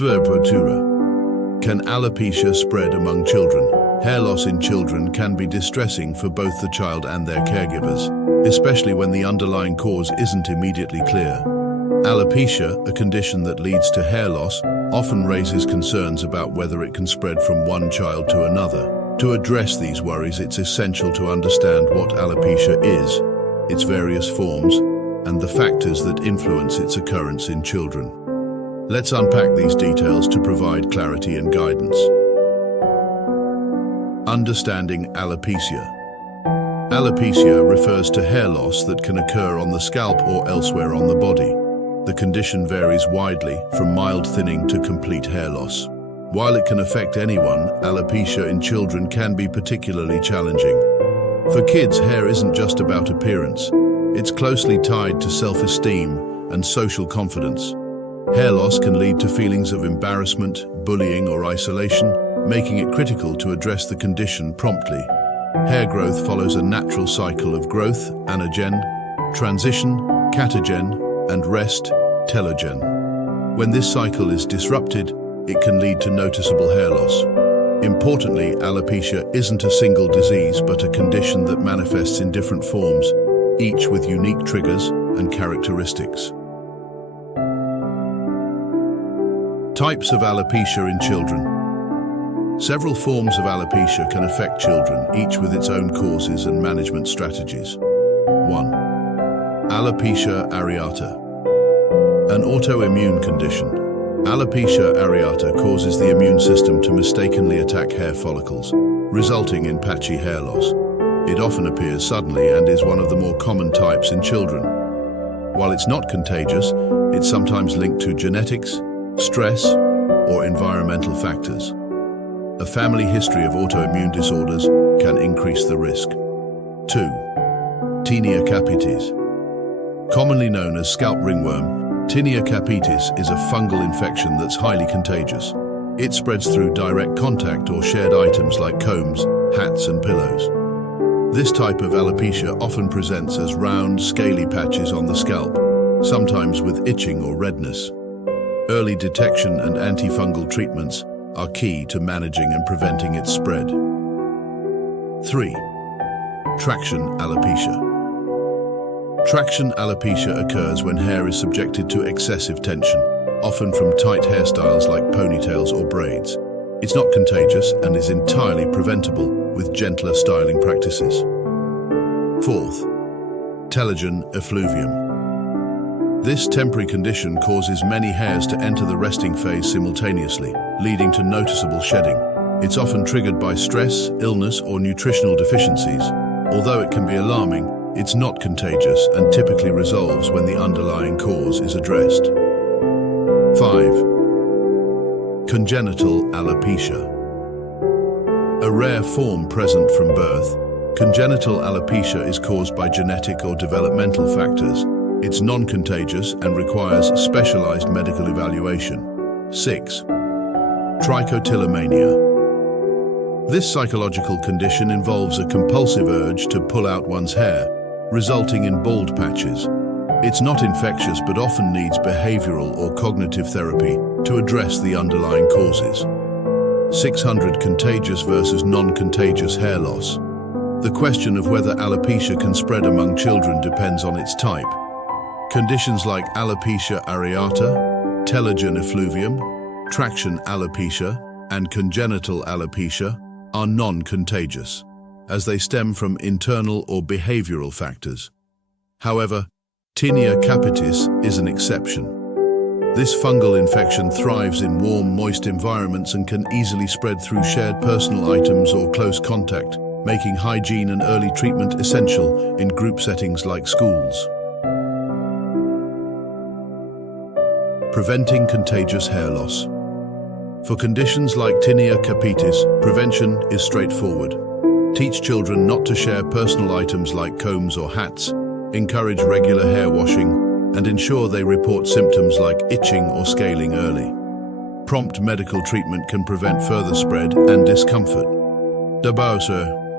Can alopecia spread among children? Hair loss in children can be distressing for both the child and their caregivers, especially when the underlying cause isn't immediately clear. Alopecia, a condition that leads to hair loss, often raises concerns about whether it can spread from one child to another. To address these worries, it's essential to understand what alopecia is, its various forms, and the factors that influence its occurrence in children. Let's unpack these details to provide clarity and guidance. Understanding alopecia. Alopecia refers to hair loss that can occur on the scalp or elsewhere on the body. The condition varies widely, from mild thinning to complete hair loss. While it can affect anyone, alopecia in children can be particularly challenging. For kids, hair isn't just about appearance. It's closely tied to self-esteem and social confidence. Hair loss can lead to feelings of embarrassment, bullying, or isolation, making it critical to address the condition promptly. Hair growth follows a natural cycle of growth, anagen, transition, catagen, and rest, telogen. When this cycle is disrupted, it can lead to noticeable hair loss. Importantly, alopecia isn't a single disease but a condition that manifests in different forms, each with unique triggers and characteristics. Types of alopecia in children. Several forms of alopecia can affect children, each with its own causes and management strategies. 1. Alopecia areata. An autoimmune condition. Alopecia areata causes the immune system to mistakenly attack hair follicles, resulting in patchy hair loss. It often appears suddenly and is one of the more common types in children. While it's not contagious, it's sometimes linked to genetics, stress, or environmental factors. A family history of autoimmune disorders can increase the risk. 2. Tinea capitis. Commonly known as scalp ringworm, Tinea capitis is a fungal infection that's highly contagious. It spreads through direct contact or shared items like combs, hats, and pillows. This type of alopecia often presents as round, scaly patches on the scalp, sometimes with itching or redness. Early detection and antifungal treatments are key to managing and preventing its spread. 3. Traction alopecia. Traction alopecia occurs when hair is subjected to excessive tension, often from tight hairstyles like ponytails or braids. It's not contagious and is entirely preventable with gentler styling practices. 4th. Telogen effluvium. This temporary condition causes many hairs to enter the resting phase simultaneously, leading to noticeable shedding. It's often triggered by stress, illness, or nutritional deficiencies. Although it can be alarming, it's not contagious and typically resolves when the underlying cause is addressed. 5. Congenital alopecia. A rare form present from birth, congenital alopecia is caused by genetic or developmental factors. It's non-contagious and requires specialized medical evaluation. 6. Trichotillomania. This psychological condition involves a compulsive urge to pull out one's hair, resulting in bald patches. It's not infectious but often needs behavioral or cognitive therapy to address the underlying causes. 600. Contagious versus non-contagious hair loss. The question of whether alopecia can spread among children depends on its type. Conditions like alopecia areata, telogen effluvium, traction alopecia, and congenital alopecia are non-contagious, as they stem from internal or behavioral factors. However, Tinea capitis is an exception. This fungal infection thrives in warm, moist environments and can easily spread through shared personal items or close contact, making hygiene and early treatment essential in group settings like schools. Preventing contagious hair loss. For conditions like Tinea capitis, prevention is straightforward. Teach children not to share personal items like combs or hats, encourage regular hair washing, and ensure they report symptoms like itching or scaling early. Prompt medical treatment can prevent further spread and discomfort.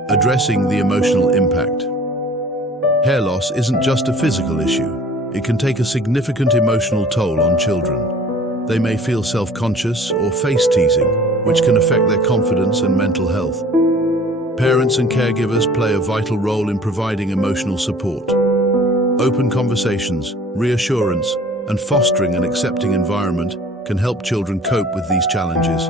Addressing the emotional impact. Hair loss isn't just a physical issue. It can take a significant emotional toll on children. They may feel self-conscious or face teasing, which can affect their confidence and mental health. Parents and caregivers play a vital role in providing emotional support. Open conversations, reassurance, and fostering an accepting environment can help children cope with these challenges.